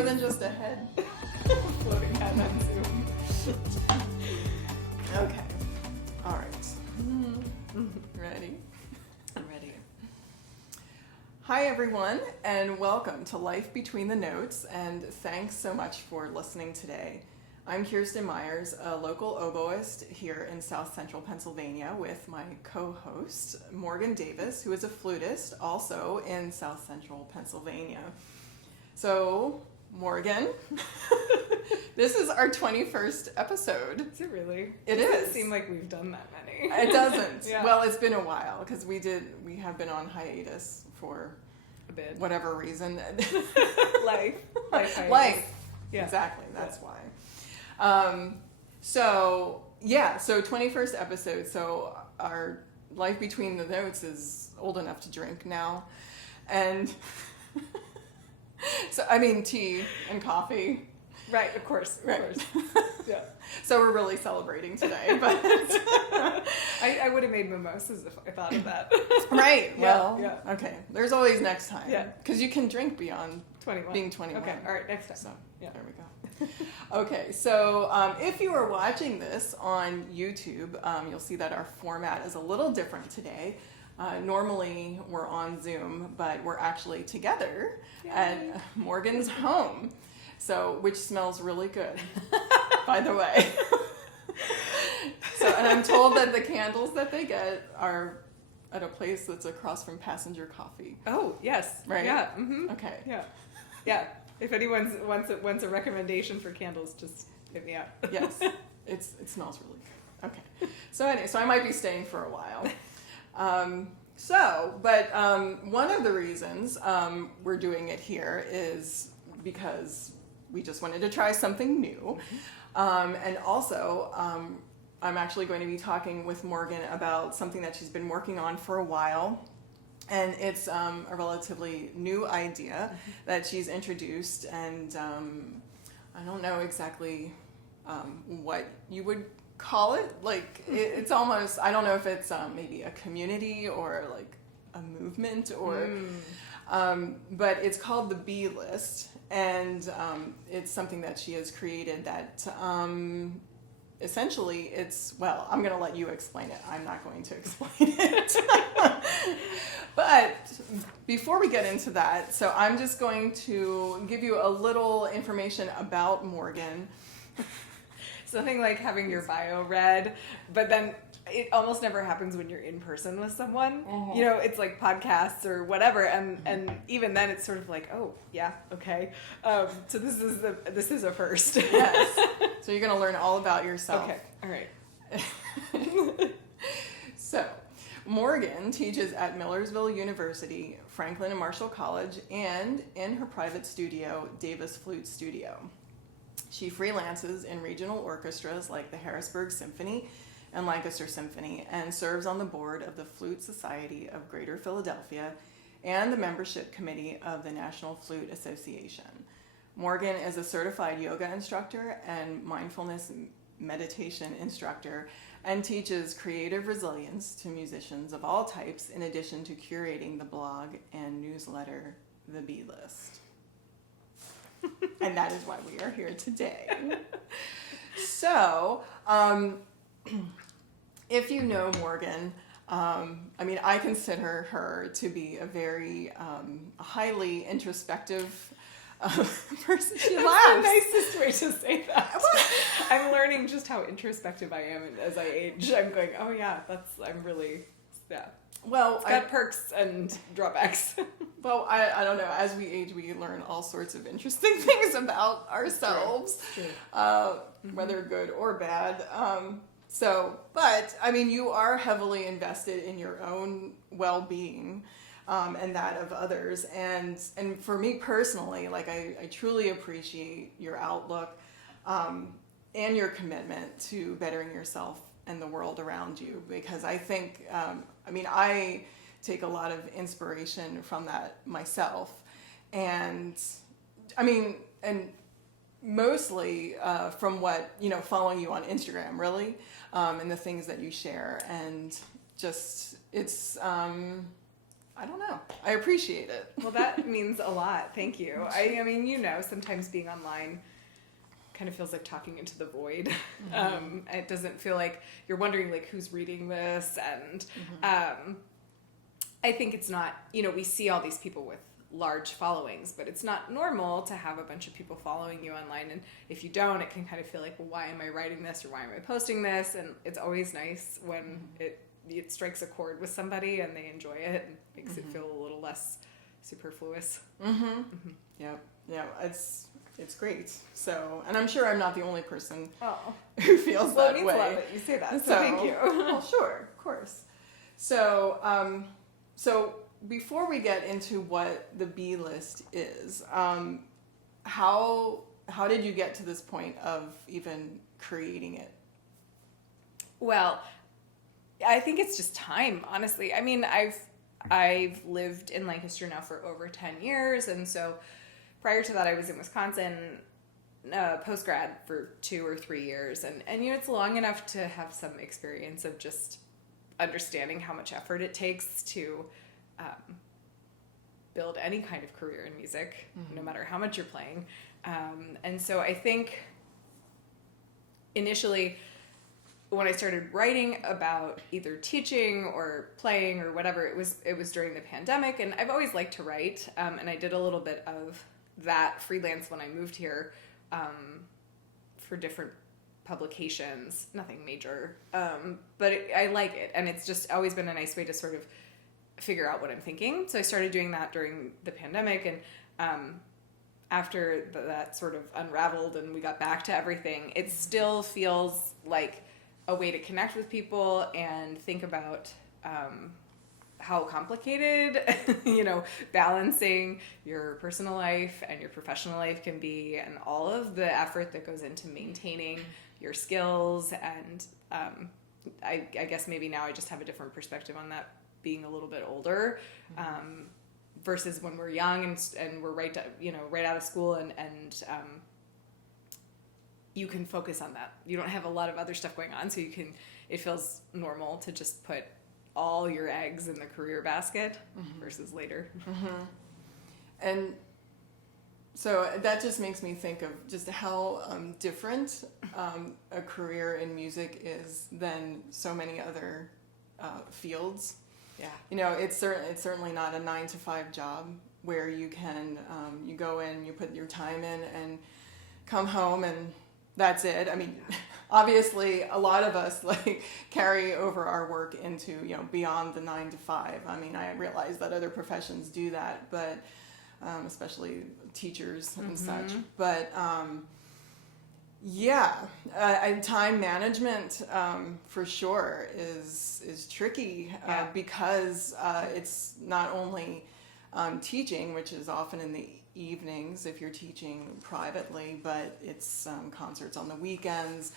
more than just a head. Floating head on Zoom. Okay. All right. Ready? I'm ready. Hi, everyone, and welcome to Life Between the Notes, and thanks so much for listening today. I'm KirstIn Myers, a local oboist here in South Central Pennsylvania with my co-host, Morgann Davis, who is a flutist also in South Central Pennsylvania. So, Morgann, this is our 21st episode. Is it really? It doesn't is. seem like we've done that many. It doesn't. Yeah. Well, it's been a while because we have been on hiatus for A bit. whatever reason. Life. Life. Yeah. Exactly. That's why. So 21st episode. So our Life Between the Notes is old enough to drink now. And so, I mean, tea and coffee. Right, of course. Right. Yeah. So we're really celebrating today, but I would have made mimosas if I thought of that. right. Well, Yeah. okay. There's always next time. Yeah. Because you can drink beyond 21. being 21. Okay, all right, next time. So Yeah. there we go. Okay, so if you are watching this on YouTube, you'll see that our format is a little different today. Normally we're on Zoom, but we're actually together at Morgann's home, so which smells really good, by the way. So, and I'm told that the candles that they get are at a place that's across from Passenger Coffee. Oh, yes. Right? Yeah. Mm-hmm. Okay. Yeah. Yeah. If anyone wants a recommendation for candles, just hit me up. Yes, it smells really good. Okay, so anyway, so I might be staying for a while. One of the reasons we're doing it here is because we just wanted to try something new, and also I'm actually going to be talking with Morgann about something that she's been working on for a while. And it's a relatively new idea that she's introduced, and I don't know exactly what you would call it. Like, it's almost, I don't know if it's maybe a community or like a movement or, but it's called the Bee List, and it's something that she has created that essentially well, I'm going to let you explain it. I'm not going to explain it. But before we get into that, so I'm just going to give you a little information about Morgann. Something like having your bio read, but then it almost never happens when you're in person with someone. Mm-hmm. You know, it's like podcasts or whatever, and even then it's sort of like, oh yeah, okay. So this is a first. Yes. So you're going to learn all about yourself. Okay. All right. So, Morgann teaches at Millersville University, Franklin and Marshall College, and in her private studio, Davis Flute Studio. She freelances in regional orchestras like the Harrisburg Symphony and Lancaster Symphony, and serves on the board of the Flute Society of Greater Philadelphia and the membership committee of the National Flute Association. Morgann is a certified yoga instructor and mindfulness meditation instructor, and teaches creative resilience to musicians of all types, in addition to curating the blog and newsletter, The Bee List. And that is why we are here today. So, if you know Morgann, I mean, I consider her to be a very highly introspective person. She laughs. The nicest way to say that. I'm learning just how introspective I am as I age. I'm going, oh yeah, I'm really, yeah. Well, It's got perks and drawbacks. Well, I don't know. As we age, we learn all sorts of interesting things about ourselves, True. Whether good or bad. But I mean, you are heavily invested in your own well-being and that of others. And for me personally, like I truly appreciate your outlook and your commitment to bettering yourself and the world around you, because I think, I take a lot of inspiration from that myself. And mostly from what, following you on Instagram, really, and the things that you share. And just, it's, I don't know. I appreciate it. Well, that means a lot. Thank you. I mean, you know, sometimes being online kind of feels like talking into the void. It doesn't feel like you're wondering like who's reading this, and I think it's not, you know, we see all these people with large followings, but it's not normal to have a bunch of people following you online, and if you don't, it can kind of feel like, well, why am I writing this, or why am I posting this? And it's always nice when it strikes a chord with somebody and they enjoy it and makes it feel a little less superfluous. Yeah, it's great. So, and I'm sure I'm not the only person Oh, who feels well, that it means way. a lot that you say that, so thank you. Well, sure, of course. So, so before we get into what the B list is, how did you get to this point of even creating it? Well, I think it's just time, honestly. I mean, I've lived in Lancaster now for over 10 years, and so prior to that I was in Wisconsin post-grad for 2 or 3 years, and you know, it's long enough to have some experience of just understanding how much effort it takes to build any kind of career in music, no matter how much you're playing. And so I think initially when I started writing about either teaching or playing or whatever, it was during the pandemic, and I've always liked to write, and I did a little bit of that freelance when I moved here for different publications, nothing major, but I like it, and it's just always been a nice way to sort of figure out what I'm thinking. So I started doing that during the pandemic, and after that sort of unraveled and we got back to everything, it still feels like a way to connect with people and think about how complicated, you know, balancing your personal life and your professional life can be, and all of the effort that goes into maintaining your skills. And I guess maybe now I just have a different perspective on that, being a little bit older, versus when we're young and we're right out of school, and you can focus on that. You don't have a lot of other stuff going on, so it feels normal to just put all your eggs in the career basket versus later. And so that just makes me think of just how different a career in music is than so many other fields. Yeah. You know, it's certainly not a 9-to-5 job where you can you go in, you put your time in, and come home, and that's it. I mean, obviously, a lot of us like carry over our work into, you know, beyond the 9-to-5. I mean, I realize that other professions do that, but especially teachers and such. But yeah, and time management for sure is tricky because it's not only teaching, which is often in the evenings if you're teaching privately, but it's concerts on the weekends,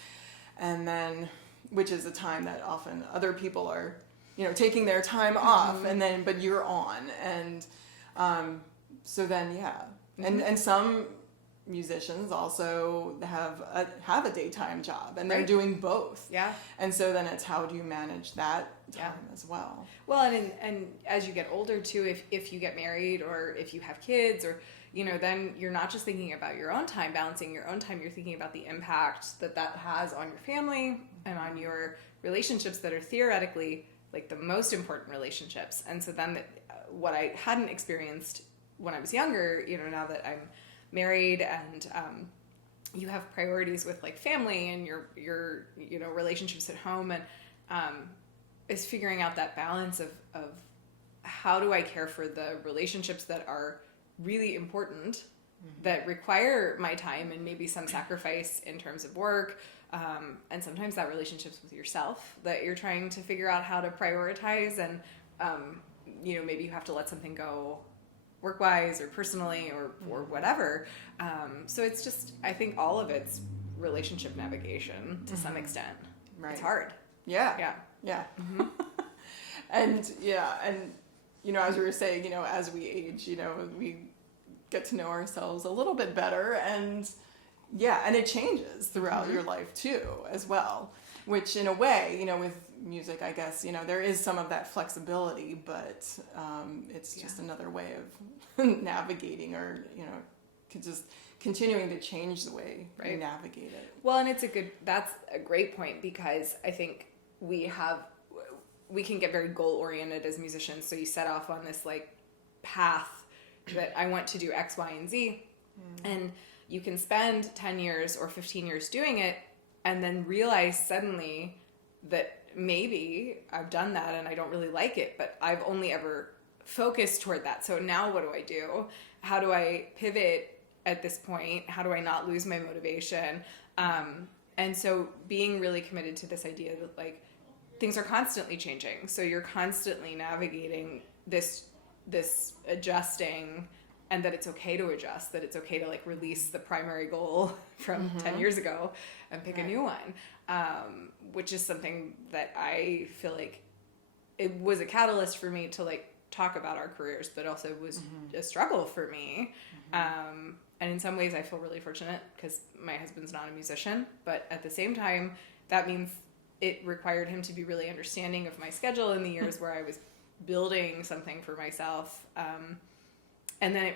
and then which is a time that often other people are, you know, taking their time off, and then but you're on, and so then and some musicians also have a daytime job, and they're doing both. Yeah. And so then it's how do you manage that time as well? Well, and as you get older too, if you get married or if you have kids, or you know, then you're not just thinking about your own time, balancing your own time, you're thinking about the impact that has on your family and on your relationships that are theoretically like the most important relationships. And so then what I hadn't experienced when I was younger, you know, now that I'm married and you have priorities with like family and your you know, relationships at home, and is figuring out that balance of how do I care for the relationships that are really important, that require my time and maybe some sacrifice in terms of work, and sometimes that relationships with yourself that you're trying to figure out how to prioritize, and you know, maybe you have to let something go work-wise or personally or whatever. So it's just, I think all of it's relationship navigation to some extent. Right. It's hard. Yeah. And you know, as we were saying, you know, as we age, you know, we get to know ourselves a little bit better, and it changes throughout your life too, as well. which in a way, you know, with music, I guess, you know, there is some of that flexibility, but it's just another way of navigating, or, you know, just continuing to change the way you navigate it. Well, and that's a great point, because I think we can get very goal oriented as musicians. So you set off on this like path that I want to do X, Y, and Z. And you can spend 10 years or 15 years doing it and then realize suddenly that maybe I've done that and I don't really like it, but I've only ever focused toward that. So now what do I do? How do I pivot at this point? How do I not lose my motivation? And so being really committed to this idea that like things are constantly changing. So you're constantly navigating this adjusting, and that it's okay to adjust, that it's okay to like release the primary goal from 10 years ago and pick a new one, which is something that I feel like it was a catalyst for me to like talk about our careers, but also was a struggle for me. And in some ways I feel really fortunate because my husband's not a musician, but at the same time, that means it required him to be really understanding of my schedule in the years where I was building something for myself. And then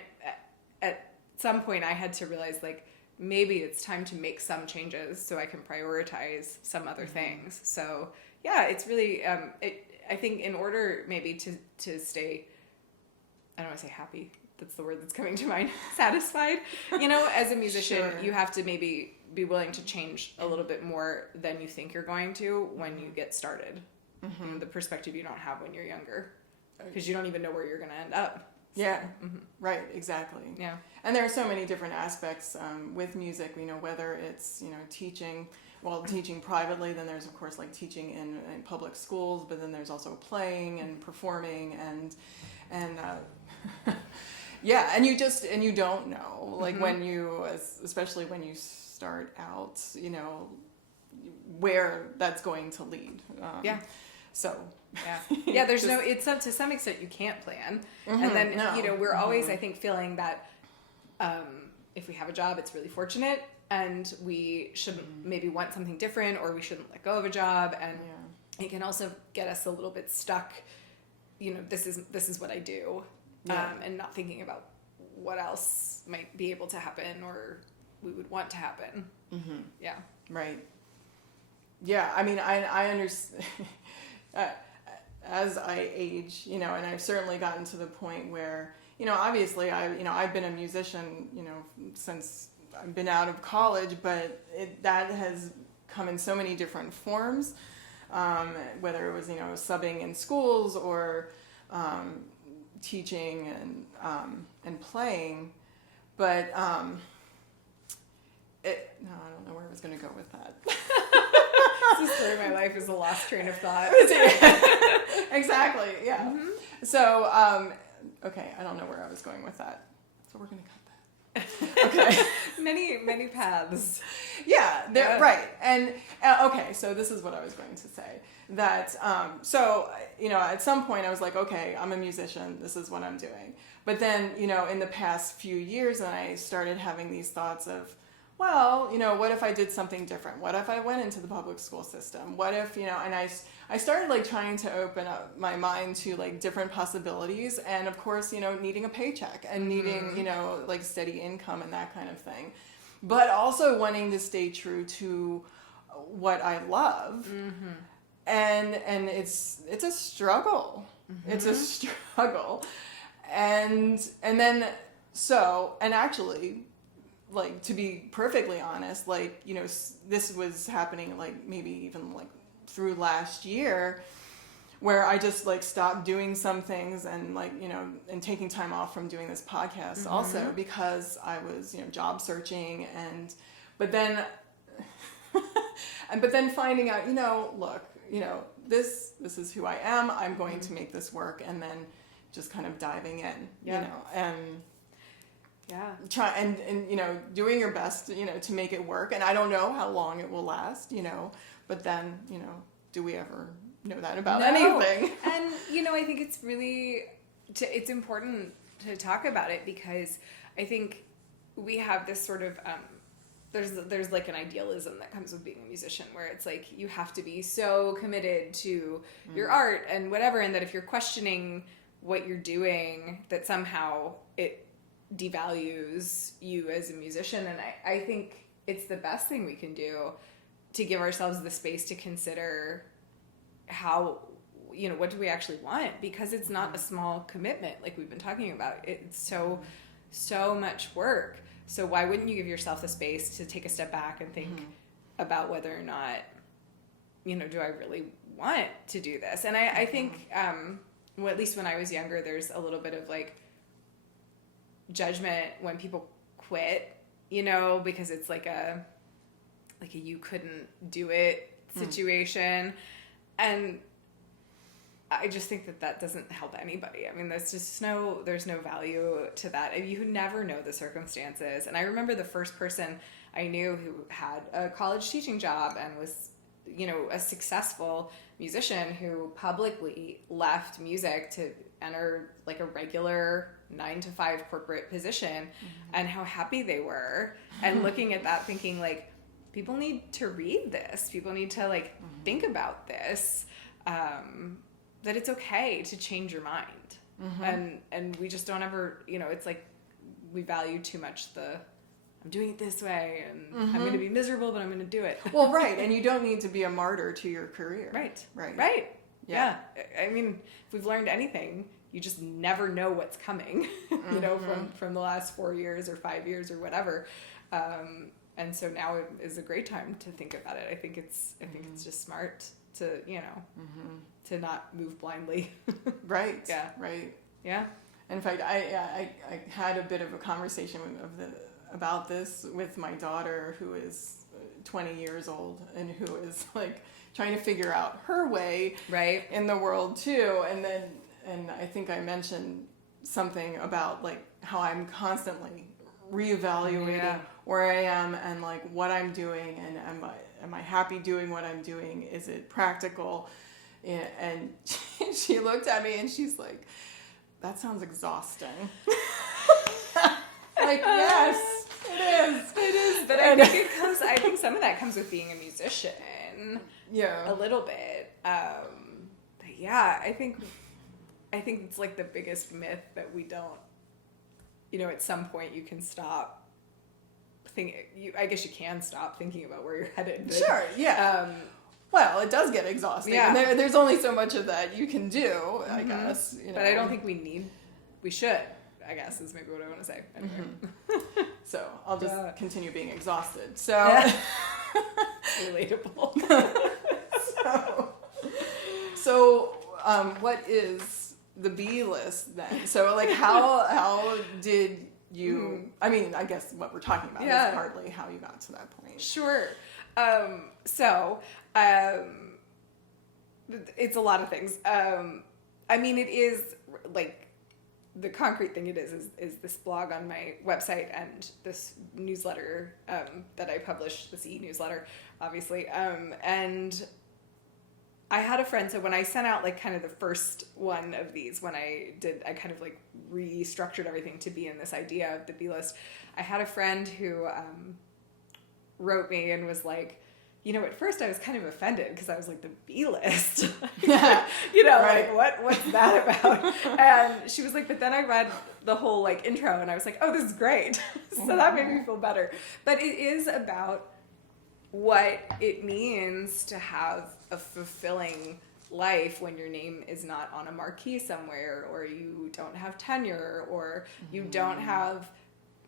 at some point I had to realize like, maybe it's time to make some changes so I can prioritize some other things. So yeah, it's really, I think in order maybe to stay, I don't want to say happy, that's the word that's coming to mind, satisfied, you know, as a musician, you have to maybe be willing to change a little bit more than you think you're going to when you get started. The perspective you don't have when you're younger, because you don't even know where you're going to end up. So, yeah, right, exactly. Yeah. And there are so many different aspects with music, you know, whether it's, you know, teaching privately, then there's of course like teaching in public schools, but then there's also playing and performing and yeah, and you don't know, like when you, especially when you start out, you know, where that's going to lead. So yeah, there's it's to some extent you can't plan, and then you know we're always I think feeling that if we have a job, it's really fortunate, and we shouldn't maybe want something different, or we shouldn't let go of a job, and it can also get us a little bit stuck. You know, this is what I do, and not thinking about what else might be able to happen or we would want to happen. Yeah. Right. Yeah. I mean, I understand. As I age, you know, and I've certainly gotten to the point where, you know, obviously I've been a musician, you know, since I've been out of college, but that has come in so many different forms, whether it was, you know, subbing in schools or teaching and playing, but I don't know where I was going to go with that. This story of my life is a lost train of thought. Exactly, yeah. So, okay, I don't know where I was going with that. So we're going to cut that. Okay. many paths. Yeah, right. And, okay, so this is what I was going to say. That, so, you know, at some point I was like, okay, I'm a musician. This is what I'm doing. But then, you know, in the past few years, I started having these thoughts of, well, you know, what if I did something different? What if I went into the public school system? What if, you know, and I started like trying to open up my mind to like different possibilities, and of course, you know, needing a paycheck and needing, you know, like steady income and that kind of thing, but also wanting to stay true to what I love. And it's a struggle. It's a struggle. And then, so, and actually, like, to be perfectly honest, like, you know, this was happening like maybe even like through last year, where I just like stopped doing some things and like, you know, and taking time off from doing this podcast also because I was, you know, job searching, but then finding out, you know, look, you know, this is who I am. I'm going to make this work, and then just kind of diving in, you know, and try and you know, doing your best, you know, to make it work. And I don't know how long it will last, you know, but then, you know, do we ever know that about anything? And you know, I think it's really it's important to talk about it, because I think we have this sort of there's like an idealism that comes with being a musician, where it's like you have to be so committed to your art and whatever, and that if you're questioning what you're doing, that somehow it devalues you as a musician. And I think it's the best thing we can do to give ourselves the space to consider how, you know, what do we actually want, because it's not a small commitment like we've been talking about. It's so much work. So why wouldn't you give yourself the space to take a step back and think about whether or not, you know, do I really want to do this? And I think, well, at least when I was younger, there's a little bit of like judgment when people quit, you know, because it's like a you couldn't do it situation. And I just think that doesn't help anybody. I mean, there's no value to that. You never know the circumstances. And I remember the first person I knew who had a college teaching job and was, you know, a successful musician who publicly left music to enter like a regular 9-to-5 corporate position, and how happy they were. And looking at that, thinking like, people need to read this. People need to like think about this. That it's okay to change your mind. And we just don't ever, you know, it's like we value too much I'm doing it this way, and I'm going to be miserable, but I'm going to do it. Well, right. And you don't need to be a martyr to your career. Right. Yeah. I mean, if we've learned anything, you just never know what's coming, you know, from the last 4 years or 5 years or whatever. And so now is a great time to think about it. I think it's just smart to, you know, to not move blindly. Right. Yeah. Right. Yeah. In fact, I had a bit of a conversation about this with my daughter, who is 20 years old and who is like trying to figure out her way in the world too. And I think I mentioned something about like how I'm constantly reevaluating where I am and like what I'm doing, and am I happy doing what I'm doing? Is it practical? And she looked at me and she's like, that sounds exhausting. Like, yes, it is. But I think some of that comes with being a musician. Yeah. A little bit. But yeah, I think it's like the biggest myth that we don't, you know, at some point you can stop I guess you can stop thinking about where you're headed. But, sure, yeah. Well, it does get exhausting. Yeah. And there's only so much of that you can do, I guess. You know. But I don't think we should, I guess, is maybe what I want to say. Anyway. So I'll just continue being exhausted. So relatable. So what is the B list then? So like how did you, I mean, I guess what we're talking about is partly how you got to that point. Sure. It's a lot of things. I mean, it is like the concrete thing it is this blog on my website and this newsletter that I publish, this e-newsletter, obviously. And I had a friend, so when I sent out like kind of the first one of these, I kind of like restructured everything to be in this idea of the B list. I had a friend who wrote me and was like, you know, at first I was kind of offended because I was like, the B list, you know, like what's that about? And she was like, but then I read the whole like intro and I was like, oh, this is great. So that made me feel better. But it is about what it means to have a fulfilling life when your name is not on a marquee somewhere, or you don't have tenure, or you don't have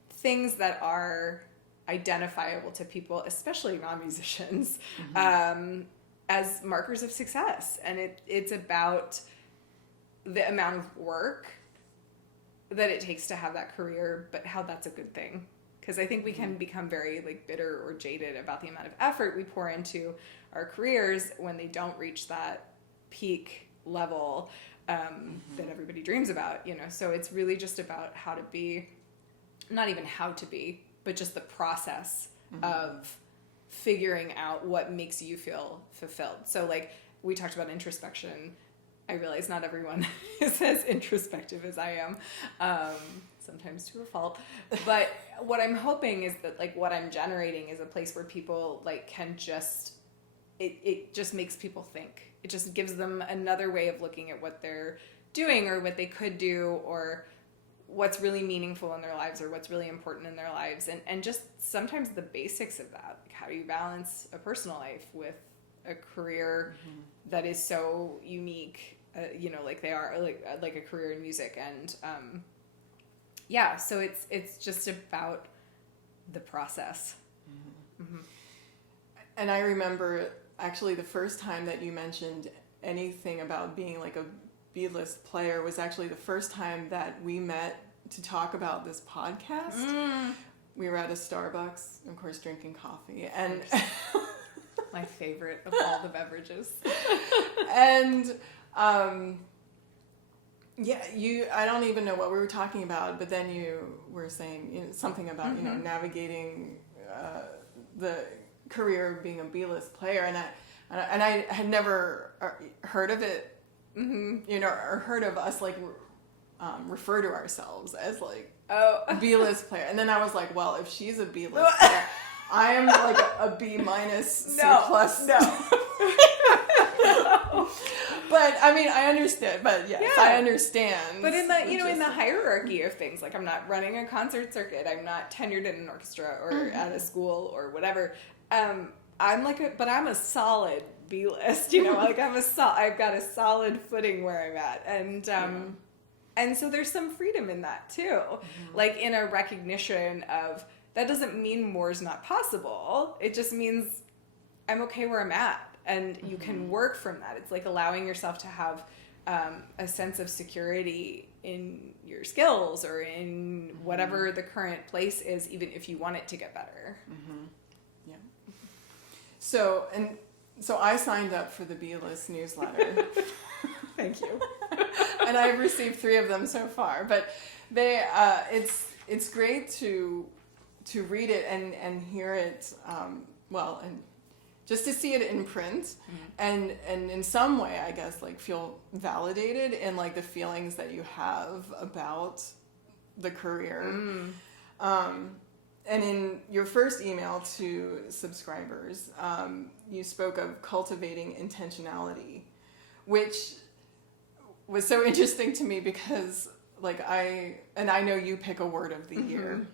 things that are identifiable to people, especially non-musicians, as markers of success. And it's about the amount of work that it takes to have that career, but how that's a good thing. Because I think we can become very like bitter or jaded about the amount of effort we pour into our careers when they don't reach that peak level that everybody dreams about, you know. So it's really just about how to be, not even how to be, but just the process of figuring out what makes you feel fulfilled. So like we talked about introspection. I realize not everyone is as introspective as I am. sometimes to a fault. But what I'm hoping is that like what I'm generating is a place where people like can just, it just makes people think. It just gives them another way of looking at what they're doing or what they could do or what's really meaningful in their lives or what's really important in their lives. And just sometimes the basics of that. Like how do you balance a personal life with a career that is so unique, you know, like they are like a career in music. And yeah, so it's just about the process. And I remember actually the first time that you mentioned anything about being like a B-list player was actually the first time that we met to talk about this podcast. We were at a Starbucks, of course, drinking coffee, and my favorite of all the beverages. And yeah, I don't even know what we were talking about, but then you were saying, you know, something about you know, navigating the career of being a B-list player, and I had never heard of it, you know, or heard of us like refer to ourselves as like B-list player, and then I was like, well, if she's a B-list player, I am like a B minus C plus. No. But I mean, I understand. But yes, yeah. I understand. But in the in the hierarchy of things, like I'm not running a concert circuit, I'm not tenured in an orchestra or at a school or whatever. I'm like I'm a solid B-list. You know, like I've got a solid footing where I'm at, and so there's some freedom in that too, like in a recognition of that doesn't mean more is not possible. It just means I'm okay where I'm at. And you can work from that. It's like allowing yourself to have a sense of security in your skills or in whatever the current place is, even if you want it to get better. Yeah. So I signed up for the B-List newsletter. Thank you. And I've received 3 of them so far. But they it's great to read it and hear it. And just to see it in print and in some way, I guess, like feel validated in like the feelings that you have about the career. And in your first email to subscribers, you spoke of cultivating intentionality, which was so interesting to me because like I know you pick a word of the year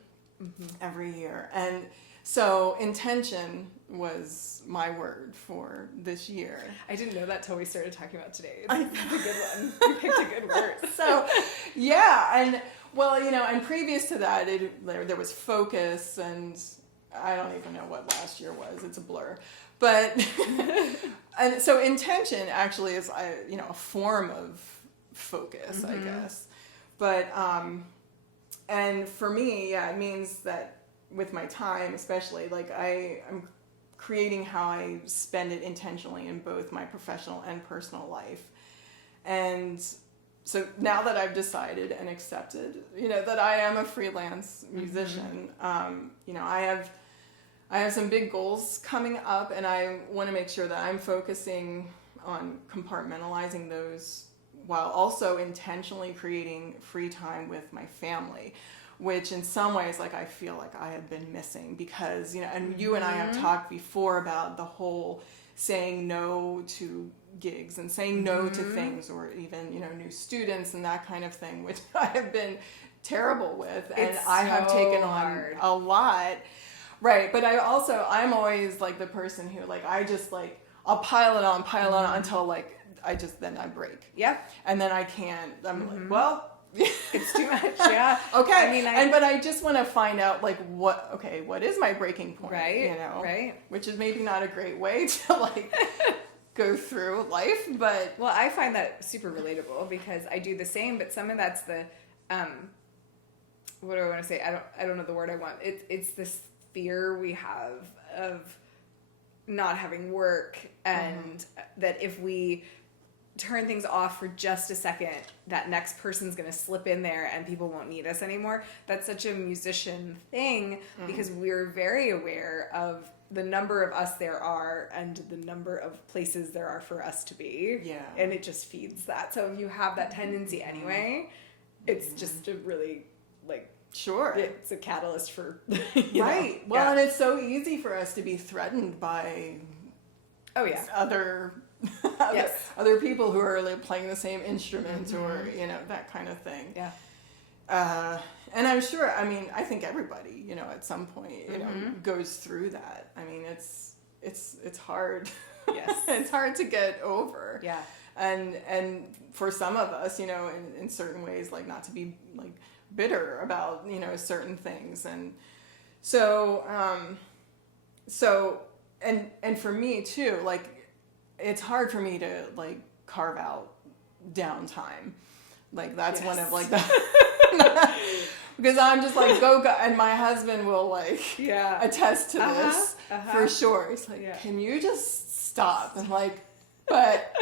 every year. And so intention was my word for this year. I didn't know that till we started talking about today. It's a good one. You picked a good word. So, yeah, and well, you know, and previous to that, there was focus, and I don't even know what last year was. It's a blur. But and so intention actually is a form of focus, I guess. But and for me, yeah, it means that with my time, especially, like I'm creating how I spend it intentionally in both my professional and personal life. And so now that I've decided and accepted, that I am a freelance musician, I have some big goals coming up, and I want to make sure that I'm focusing on compartmentalizing those while also intentionally creating free time with my family, which in some ways, like, I feel like I have been missing because, and you and I have talked before about the whole saying no to gigs and saying no to things, or even, new students and that kind of thing, which I have been terrible with. And I have taken on a lot. Right. But I'm always like the person who, like, I just like, I'll pile it on until like, I break. Yeah. And then I can't, I'm like, well, it's too much. Yeah. Okay. But I just want to find out, like, what is my breaking point? Right. Right. Which is maybe not a great way to like go through life, but. Well, I find that super relatable because I do the same, but some of that's the, what do I want to say? I don't know the word I want. It's this fear we have of not having work, and that if we turn things off for just a second, that next person's going to slip in there and people won't need us anymore. That's such a musician thing because we're very aware of the number of us there are and the number of places there are for us to be. Yeah. And it just feeds that. So if you have that tendency anyway, it's just a really like Sure. It's a catalyst for, right. Well, and it's so easy for us to be threatened by other other people who are like playing the same instrument or, that kind of thing. Yeah. And I'm sure, I mean, I think everybody, at some point, goes through that. I mean, it's hard. Yes. It's hard to get over. Yeah. And for some of us, in certain ways, like not to be like bitter about, certain things. And so, and for me too, like, it's hard for me to like carve out downtime. Like that's one of like the, because I'm just like, go, and my husband will like attest to this for sure. He's like, can you just stop? And like, but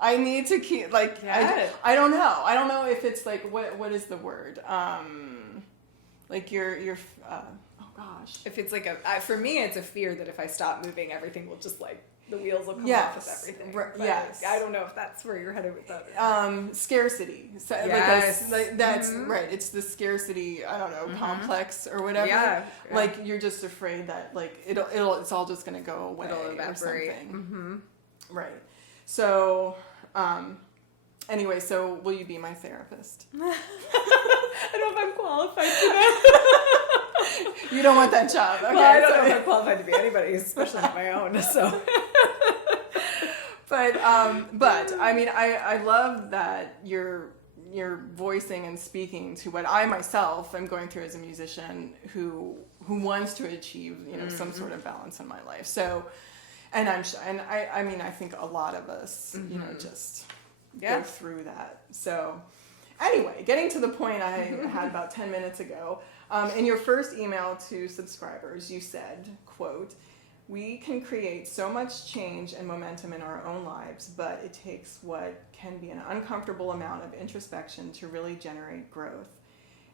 I need to keep like, I don't know. I don't know if it's like, what is the word? Like you're oh gosh. If it's like for me, it's a fear that if I stop moving, everything will just like, the wheels will come off with everything. Yes. I don't know if that's where you're headed with that. Scarcity. So, that's right. It's the scarcity, I don't know, complex or whatever. Yeah. Like you're just afraid that like it's all just going to go away or something. Mm-hmm. Right. So, anyway, so will you be my therapist? I don't know if I'm qualified for that. You don't want that job. Okay, well, I don't know if I'm qualified to be anybody, especially not my own. So, but I mean, I love that you're voicing and speaking to what I myself am going through as a musician who wants to achieve some sort of balance in my life. So, and I mean I think a lot of us just go through that. So, anyway, getting to the point I had about 10 minutes ago. In your first email to subscribers, you said, quote, "We can create so much change and momentum in our own lives, but it takes what can be an uncomfortable amount of introspection to really generate growth.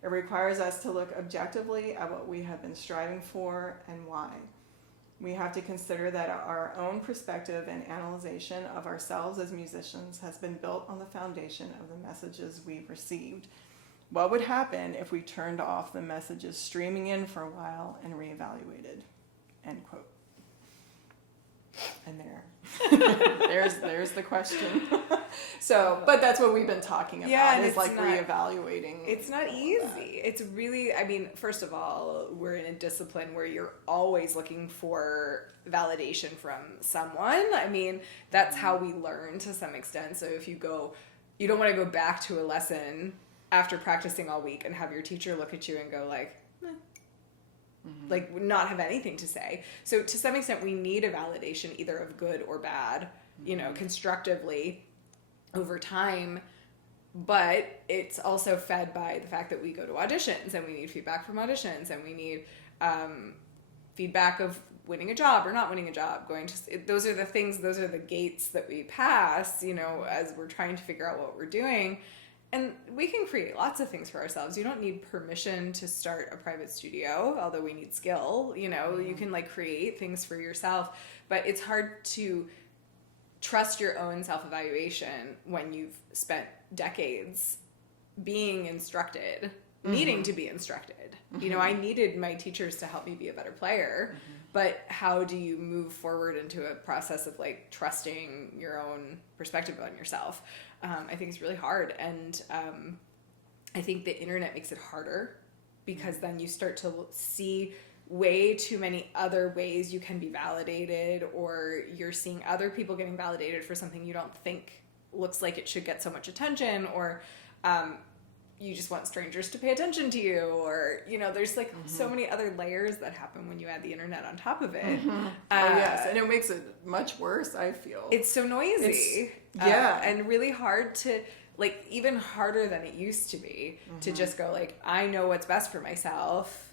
It requires us to look objectively at what we have been striving for and why. We have to consider that our own perspective and analyzation of ourselves as musicians has been built on the foundation of the messages we've received. What would happen if we turned off the messages streaming in for a while and reevaluated?" End quote. And there's the question. So, but that's what we've been talking about, is like reevaluating. It's not easy. It's really, I mean, first of all, we're in a discipline where you're always looking for validation from someone. I mean, that's how we learn to some extent. So if you don't want to go back to a lesson after practicing all week and have your teacher look at you and go like, like not have anything to say. So to some extent, we need a validation either of good or bad, constructively over time. But it's also fed by the fact that we go to auditions and we need feedback from auditions and we need feedback of winning a job or not winning a job. Those are the things, those are the gates that we pass, as we're trying to figure out what we're doing. And we can create lots of things for ourselves. You don't need permission to start a private studio, although we need skill. You can like create things for yourself, but it's hard to trust your own self-evaluation when you've spent decades being instructed, needing to be instructed. I needed my teachers to help me be a better player, but how do you move forward into a process of like trusting your own perspective on yourself? I think it's really hard. And I think the internet makes it harder because then you start to see way too many other ways you can be validated, or you're seeing other people getting validated for something you don't think looks like it should get so much attention, or you just want strangers to pay attention to you, or there's like so many other layers that happen when you add the internet on top of it. Yes, and it makes it much worse, I feel. It's so noisy. And really hard to, like, even harder than it used to be, to just go like, I know what's best for myself,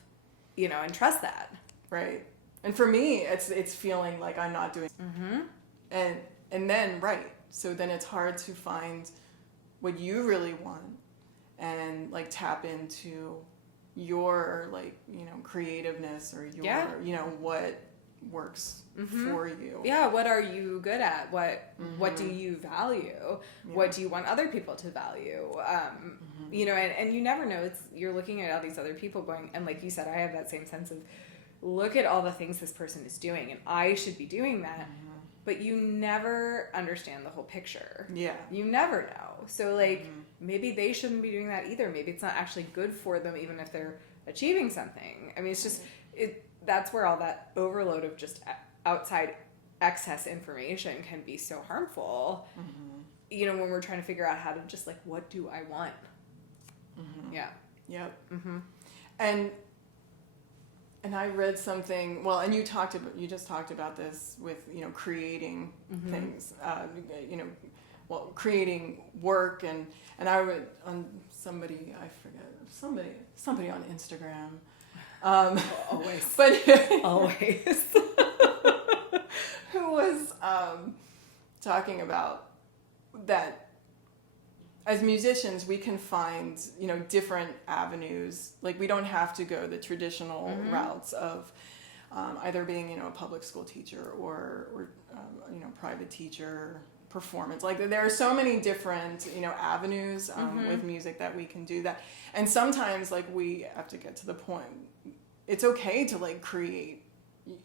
and trust that. Right. And for me, it's feeling like I'm not doing and then so then it's hard to find what you really want and like tap into your like creativeness or your what works for you. Yeah, what are you good at? What do you value? Yeah. What do you want other people to value? You know, and you never know. You're looking at all these other people going, and like you said, I have that same sense of, look at all the things this person is doing, and I should be doing that. But you never understand the whole picture. Yeah. You never know. So like, maybe they shouldn't be doing that either. Maybe it's not actually good for them, even if they're achieving something. I mean, it's just, that's where all that overload of just outside excess information can be so harmful. You know, when we're trying to figure out how to just like, what do I want? Yeah. Yep. And I read something, well, and you just talked about this with, you know, creating things, you know, well, creating work, and I read on somebody, I forget, somebody on Instagram. Always. But Always. who was talking about that as musicians, we can find, you know, different avenues. Like, we don't have to go the traditional routes of either being, you know, a public school teacher or you know, private teacher, performance. Like, there are so many different, you know, avenues with music that we can do that. And sometimes, like, we have to get to the point, it's okay to like create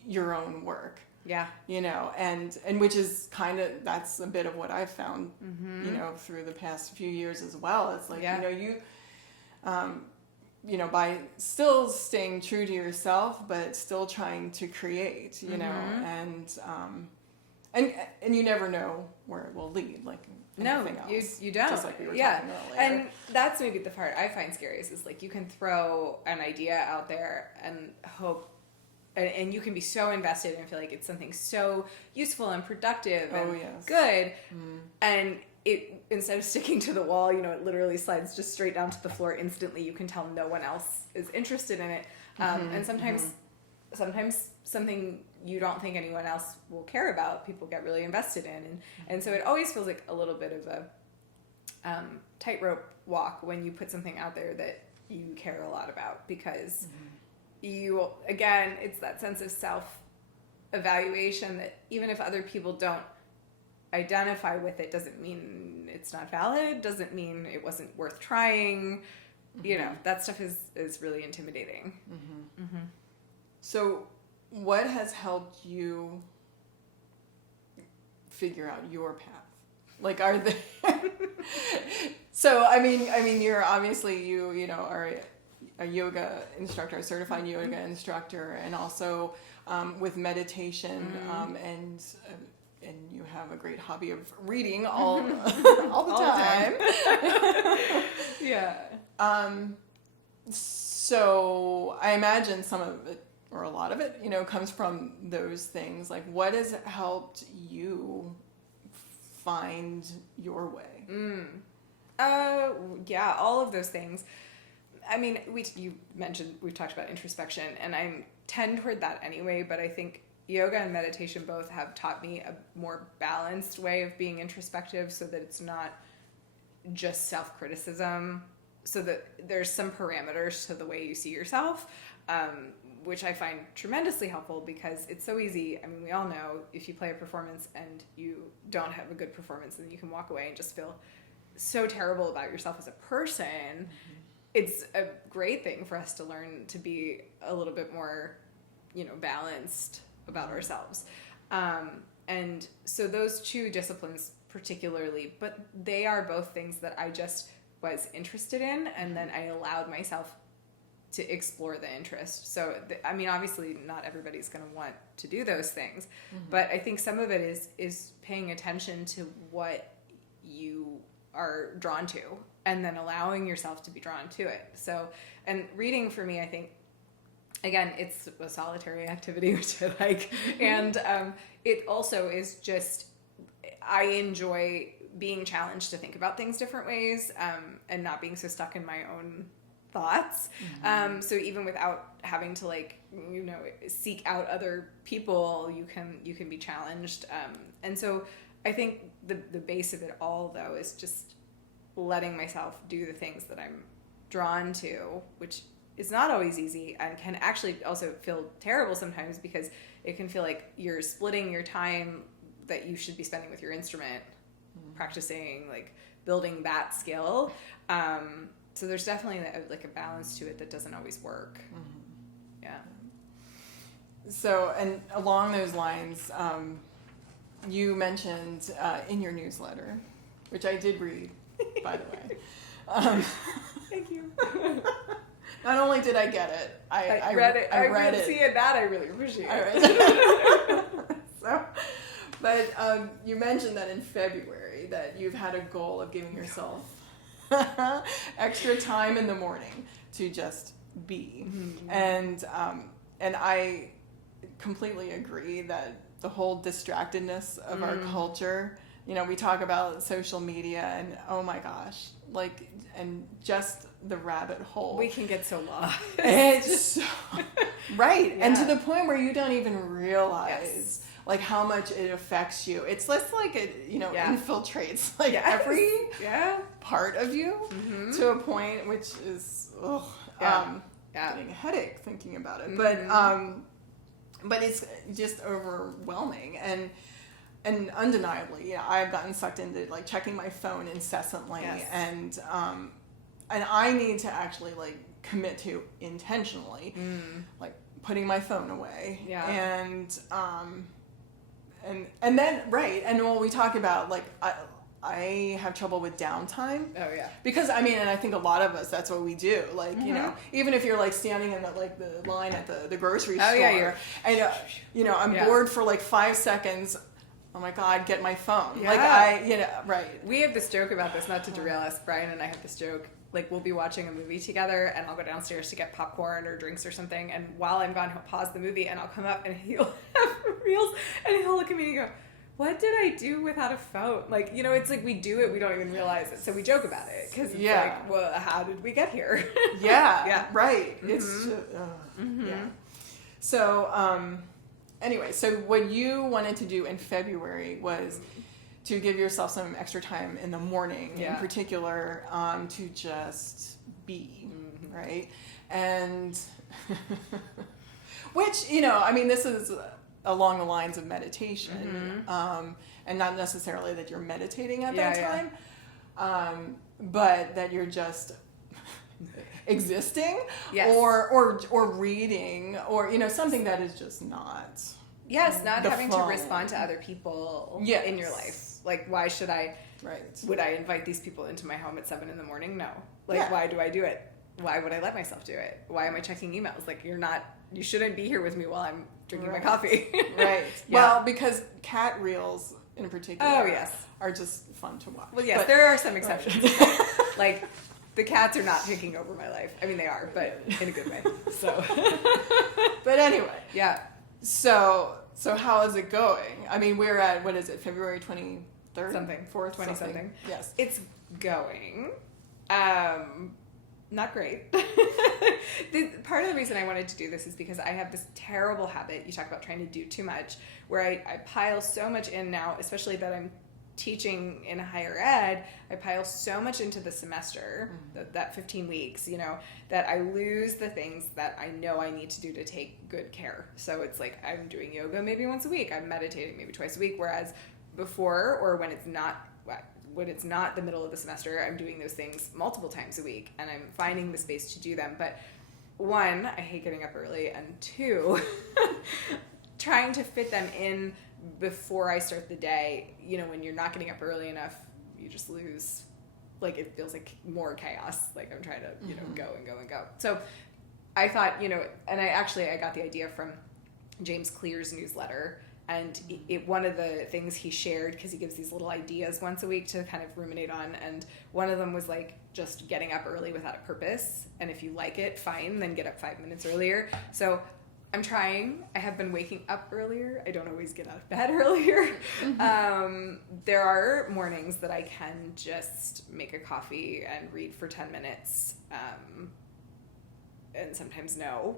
your own work. Yeah. You know, and which is kind of, that's a bit of what I've found, you know, through the past few years as well. It's like, you know, you know, by still staying true to yourself, but still trying to create, you know, and you never know where it will lead, like anything else. You don't. Just like we were yeah. talking earlier. And that's maybe the part I find scariest is like, you can throw an idea out there and hope, and you can be so invested and feel like it's something so useful and productive and good. And it, instead of sticking to the wall, you know, it literally slides just straight down to the floor instantly. You can tell no one else is interested in it. And sometimes something you don't think anyone else will care about, people get really invested in. And so it always feels like a little bit of a tightrope walk when you put something out there that you care a lot about, because you, again, it's that sense of self-evaluation that even if other people don't identify with it, doesn't mean it's not valid, doesn't mean it wasn't worth trying. You know, that stuff is really intimidating. So what has helped you figure out your path? Like, are there so I mean you're obviously, you know, are a yoga instructor, a certified yoga instructor, and also with meditation, and you have a great hobby of reading all the time. Yeah. So I imagine some of it, or a lot of it, you know, comes from those things. Like, what has helped you find your way? Yeah, all of those things. I mean, you mentioned, we've talked about introspection, and I tend toward that anyway, but I think yoga and meditation both have taught me a more balanced way of being introspective, so that it's not just self-criticism, so that there's some parameters to the way you see yourself, which I find tremendously helpful, because it's so easy. I mean, we all know if you play a performance and you don't have a good performance, then you can walk away and just feel so terrible about yourself as a person. It's a great thing for us to learn to be a little bit more, you know, balanced about ourselves. And so those two disciplines particularly, but they are both things that I just was interested in, and then I allowed myself to explore the interest. So, I mean, obviously not everybody's going to want to do those things, but I think some of it is paying attention to what you are drawn to, and then allowing yourself to be drawn to it. So, and reading for me, I think, again, it's a solitary activity, which I like. And it also is just, I enjoy being challenged to think about things different ways, and not being so stuck in my own thoughts. So even without having to, like, you know, seek out other people, you can be challenged. And so I think the base of it all, though, is just letting myself do the things that I'm drawn to, which is not always easy and can actually also feel terrible sometimes, because it can feel like you're splitting your time that you should be spending with your instrument, practicing, like building that skill. So there's definitely like a balance to it that doesn't always work. Yeah. So, and along those lines, you mentioned in your newsletter, which I did read, by the way. Thank you. Not only did I get it, I read it. I read it. See it. That I really appreciate. I read it. So, but you mentioned that in February that you've had a goal of giving yourself extra time in the morning to just be, and I completely agree that the whole distractedness of our culture. You know, we talk about social media and oh my gosh, like, and just the rabbit hole. We can get so lost. It's so, right. Yeah. And to the point where you don't even realize like how much it affects you. It's less like it, you know, infiltrates like every part of you to a point which is, getting a headache thinking about it. But it's just overwhelming and undeniably, yeah, I've gotten sucked into like checking my phone incessantly, and I need to actually like commit to intentionally, like putting my phone away, and then and when we talk about like I have trouble with downtime. Oh yeah. Because I mean, and I think a lot of us, that's what we do. Like, you know, even if you're like standing in the line at the grocery store, and you know, I'm bored for like 5 seconds. Oh my God, get my phone. Yeah. Like right. We have this joke about this, not to derail us. Brian and I have this joke. Like, we'll be watching a movie together, and I'll go downstairs to get popcorn or drinks or something, and while I'm gone, he'll pause the movie, and I'll come up, and he'll have reels, and he'll look at me and go, what did I do without a phone? Like, you know, it's like we do it, we don't even realize it. So we joke about it, because it's like, well, how did we get here? Right. It's just, So, anyway, so what you wanted to do in February was to give yourself some extra time in the morning, in particular, to just be, right? And, which, you know, I mean, this is along the lines of meditation, and not necessarily that you're meditating at that time, but that you're just existing, or reading, or, you know, something that is just not not having phone. to respond to other people in your life. Like, why should I? Right. Would I invite these people into my home at 7 a.m? No. Like, why do I do it? Why would I let myself do it? Why am I checking emails? Like, you shouldn't be here with me while I'm drinking my coffee. Right. Well, because cat reels in particular are just fun to watch. Well, yes, there are some exceptions. Like, the cats are not taking over my life. I mean, they are, but in a good way. So. But anyway. Yeah. So how is it going? I mean, we're at, what is it, February 23rd? Something. 4th? 20 something. Yes. It's going. Not great. Part of the reason I wanted to do this is because I have this terrible habit, you talk about trying to do too much, where I pile so much in now, especially that I'm teaching in higher ed, I pile so much into the semester, that 15 weeks, you know, that I lose the things that I know I need to do to take good care. So it's like I'm doing yoga maybe once a week, I'm meditating maybe twice a week, whereas before, or when it's not the middle of the semester, I'm doing those things multiple times a week, and I'm finding the space to do them. But one, I hate getting up early, and two, trying to fit them in before I start the day, you know, when you're not getting up early enough, you just lose, like, it feels like more chaos. Like, I'm trying to, you know, go and go and go. So I thought, you know, and I got the idea from James Clear's newsletter. And one of the things he shared, because he gives these little ideas once a week to kind of ruminate on, and one of them was like just getting up early without a purpose. And if you like it, fine, then get up 5 minutes earlier. So I'm trying. I have been waking up earlier. I don't always get out of bed earlier. There are mornings that I can just make a coffee and read for 10 minutes, and sometimes no.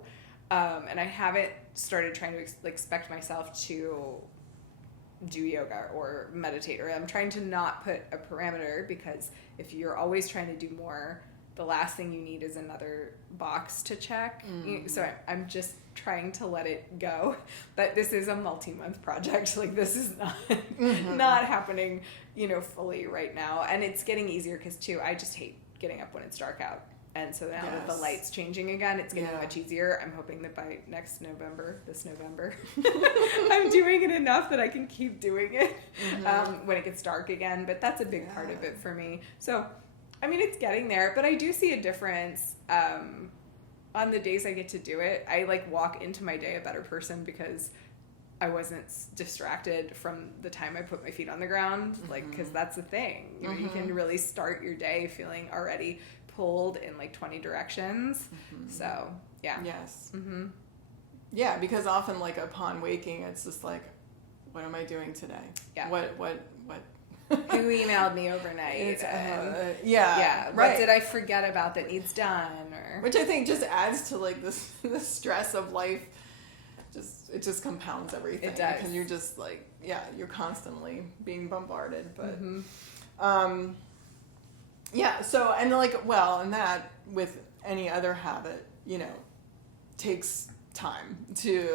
And I haven't started trying to expect myself to do yoga or meditate, or I'm trying to not put a parameter, because if you're always trying to do more, the last thing you need is another box to check. So I'm just trying to let it go. But this is a multi-month project. Like, this is not not happening, fully right now. And it's getting easier because, too, I just hate getting up when it's dark out. And so now that the light's changing again, it's getting much easier. I'm hoping that by this November, I'm doing it enough that I can keep doing it when it gets dark again. But that's a big part of it for me. So, I mean, it's getting there. But I do see a difference on the days I get to do it. I, walk into my day a better person because I wasn't distracted from the time I put my feet on the ground. Because that's the thing. You can really start your day feeling already pulled in 20 directions. So yes. Yeah, because often upon waking it's just what am I doing today? What who emailed me overnight? Right. What did I forget about that needs done? Or which I think just adds to the stress of life. It just compounds everything. It does, because you're just you're constantly being bombarded. But so, and and that with any other habit, takes time to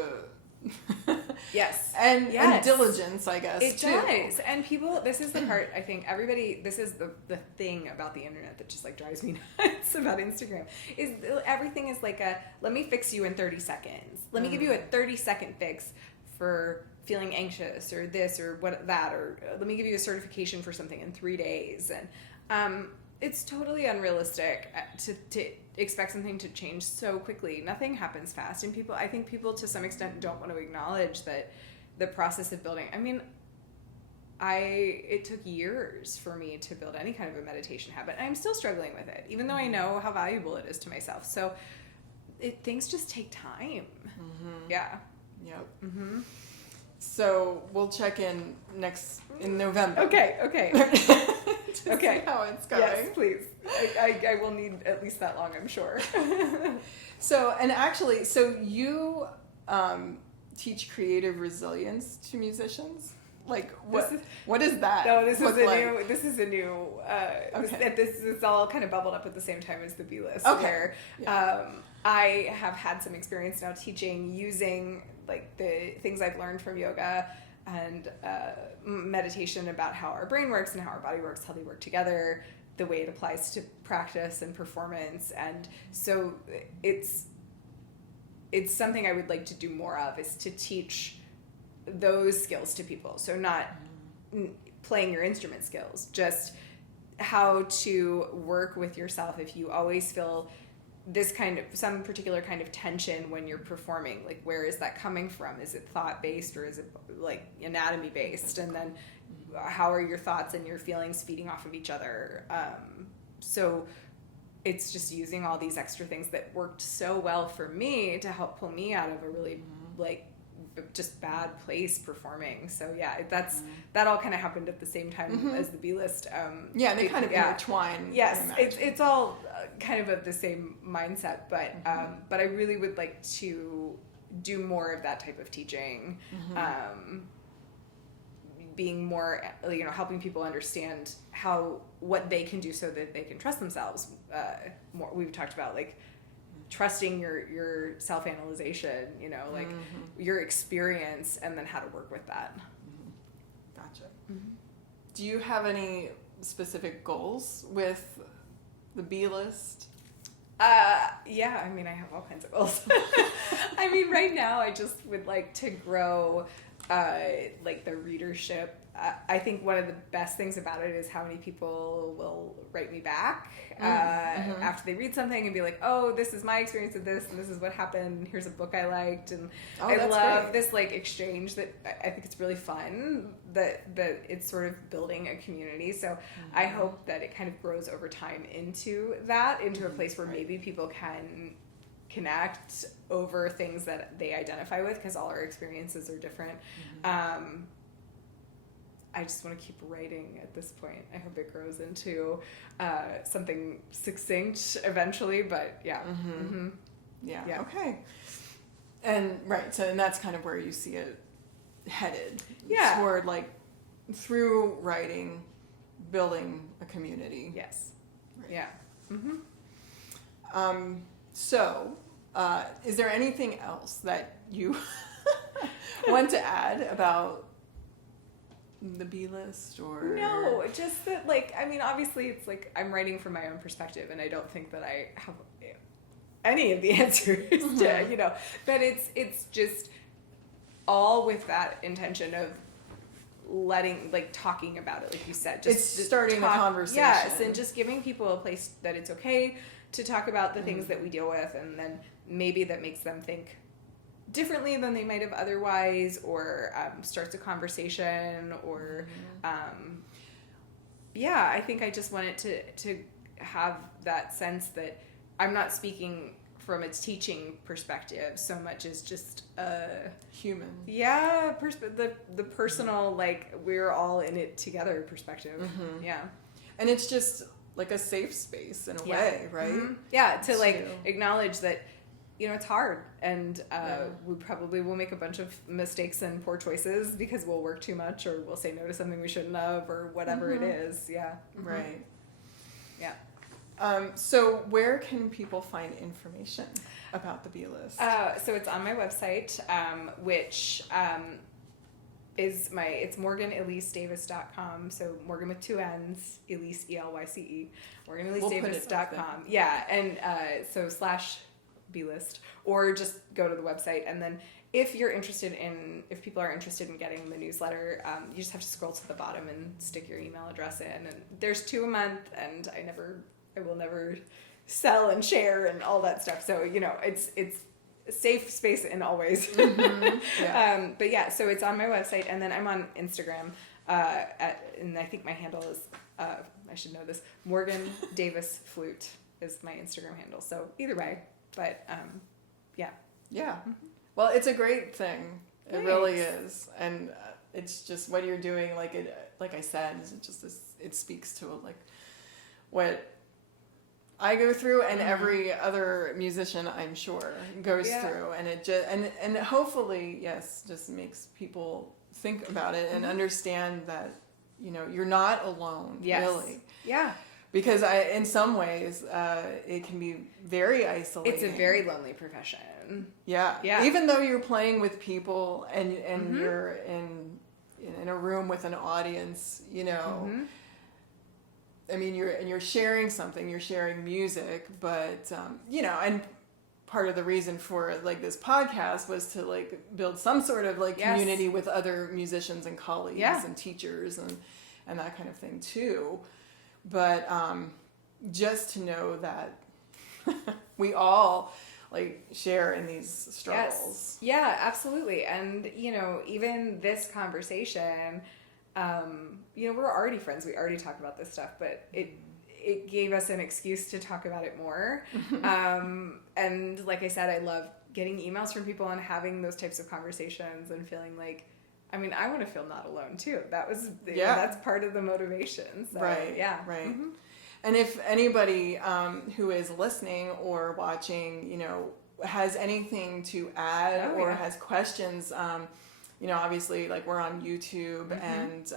and diligence, I guess. It does. And people, this is the part, I think everybody, this is the thing about the internet that just drives me nuts about Instagram, is everything is let me fix you in 30 seconds. Let me give you a 30-second fix for feeling anxious or this or that, or let me give you a certification for something in 3 days. And it's totally unrealistic to expect something to change so quickly. Nothing happens fast, and I think people to some extent don't want to acknowledge that the process of building. I mean, it took years for me to build any kind of a meditation habit, and I'm still struggling with it, even though I know how valuable it is to myself. So things just take time. Yeah. Yep. So we'll check in in November. Okay. See how it's going. Yes, please. I will need at least that long, I'm sure. So you teach creative resilience to musicians? What is that? No, this is a new this is all kind of bubbled up at the same time as the B list. Okay. Where I have had some experience now teaching using the things I've learned from yoga and meditation about how our brain works and how our body works, how they work together, the way it applies to practice and performance. And so it's something I would like to do more of, is to teach those skills to people. So not playing your instrument skills, just how to work with yourself if you always feel some particular kind of tension when you're performing. Where is that coming from? Is it thought-based or is it anatomy-based? And then how are your thoughts and your feelings feeding off of each other? So it's just using all these extra things that worked so well for me to help pull me out of a really just bad place performing. So that all kind of happened at the same time as the B list. They kind of intertwine. Yes, it's all kind of the same mindset, but I really would like to do more of that type of teaching, being more, helping people understand what they can do so that they can trust themselves more. We've talked about trusting your self-analyzation, your experience, and then how to work with that. Gotcha. Do you have any specific goals with the B list? Yeah, I mean, I have all kinds of goals. I mean, right now I just would like to grow the readership. I think one of the best things about it is how many people will write me back after they read something and be like, oh, this is my experience of this, and this is what happened. Here's a book I liked. And I love this exchange that I think it's really fun, that it's sort of building a community. So I hope that it kind of grows over time into a place where maybe people can connect over things that they identify with, because all our experiences are different. I just want to keep writing at this point. I hope it grows into something succinct eventually, but yeah. Okay. And and that's kind of where you see it headed. Toward through writing, building a community. Yes. Right. Yeah. So, is there anything else that you want to add about the B list or? No, just that, like, I mean, obviously it's like I'm writing from my own perspective and I don't think that I have any of the answers to, you know, but it's just all with that intention of talking about it, like you said, just starting a conversation. Yes, and just giving people a place that it's okay to talk about the things that we deal with, and then maybe that makes them think differently than they might have otherwise, or starts a conversation, or I think I just wanted to have that sense that I'm not speaking from a teaching perspective so much as just a human. Yeah, the personal, like, we're all in it together perspective. Yeah. And it's just like a safe space in a way, right? Yeah, to like acknowledge that, you know, it's hard, and we probably will make a bunch of mistakes and poor choices because we'll work too much, or we'll say no to something we shouldn't have, or whatever it is. Yeah. Right. Yeah. So where can people find information about the B list? So it's on my website, which is it's MorgannEliseDavis.com. So Morgann with 2 N's, Elise, ELYCE, MorgannEliseDavis.com. Yeah, and so /B list, or just go to the website, and then if people are interested in getting the newsletter, you just have to scroll to the bottom and stick your email address in, and there's 2 a month, and I will never sell and share and all that stuff. So, you know, it's a safe space in all ways. Yeah. But yeah, so it's on my website, and then I'm on Instagram, and I think my handle is, I should know this, Morgann Davis Flute is my Instagram handle. So either way, but yeah. Yeah. Well, it's a great thing. It really is. And it's just what you're doing, like I said, it speaks to like what I go through, and every other musician, I'm sure, goes through, and it just and hopefully, yes, just makes people think about it and understand that, you know, you're not alone, really. Yeah. Because in some ways, it can be very isolating. It's a very lonely profession. Yeah. Yeah. Even though you're playing with people and you're in a room with an audience, you know. I mean, you're sharing something, you're sharing music, but, you know, and part of the reason for, like, this podcast was to, like, build some sort of, like, community with other musicians and colleagues and teachers and that kind of thing, too. But just to know that we all, like, share in these struggles. Yes. Yeah, absolutely. And, you know, even this conversation... you know, we're already friends. We already talk about this stuff, but it gave us an excuse to talk about it more. And like I said, I love getting emails from people and having those types of conversations and feeling like, I mean, I want to feel not alone too. That's part of the motivation. So, right. Yeah. Right. And if anybody who is listening or watching, you know, has anything to add has questions, you know, obviously, like, we're on YouTube, and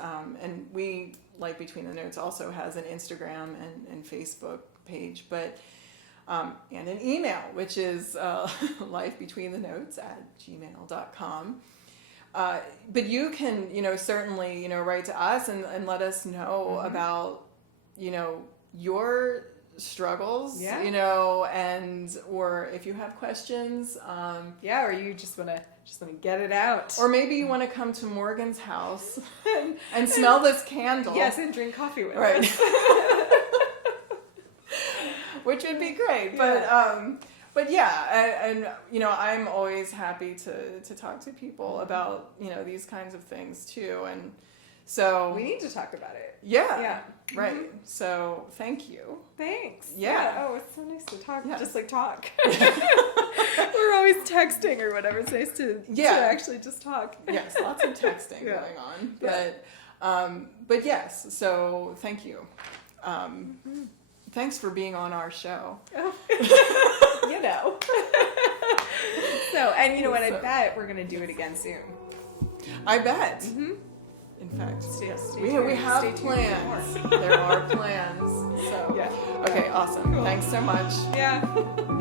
we, like, Between the Notes also has an Instagram and Facebook page, but and an email, which is lifebetweenthenotes@gmail.com. But you can, you know, certainly, you know, write to us and let us know about, you know, your struggles, you know, or if you have questions, or you just want to get it out, or maybe you want to come to Morgann's house and smell this candle, and drink coffee with us, which would be great. But yeah, and you know, I'm always happy to talk to people about, you know, these kinds of things too, and so we need to talk about it. Yeah. Right. So thank you. Thanks. Yeah. Oh, it's so nice to talk. Yeah. Just like talk. We're always texting or whatever. It's nice to actually just talk. Yes, lots of texting going on. But yes, so thank you. Thanks for being on our show. You know. So, and you know what, I bet we're going to do it again soon. I bet. In fact, Stay we tuned. have Stay tuned for plans. more. There are plans. So Yeah. okay, awesome. Cool. Thanks so much. Yeah.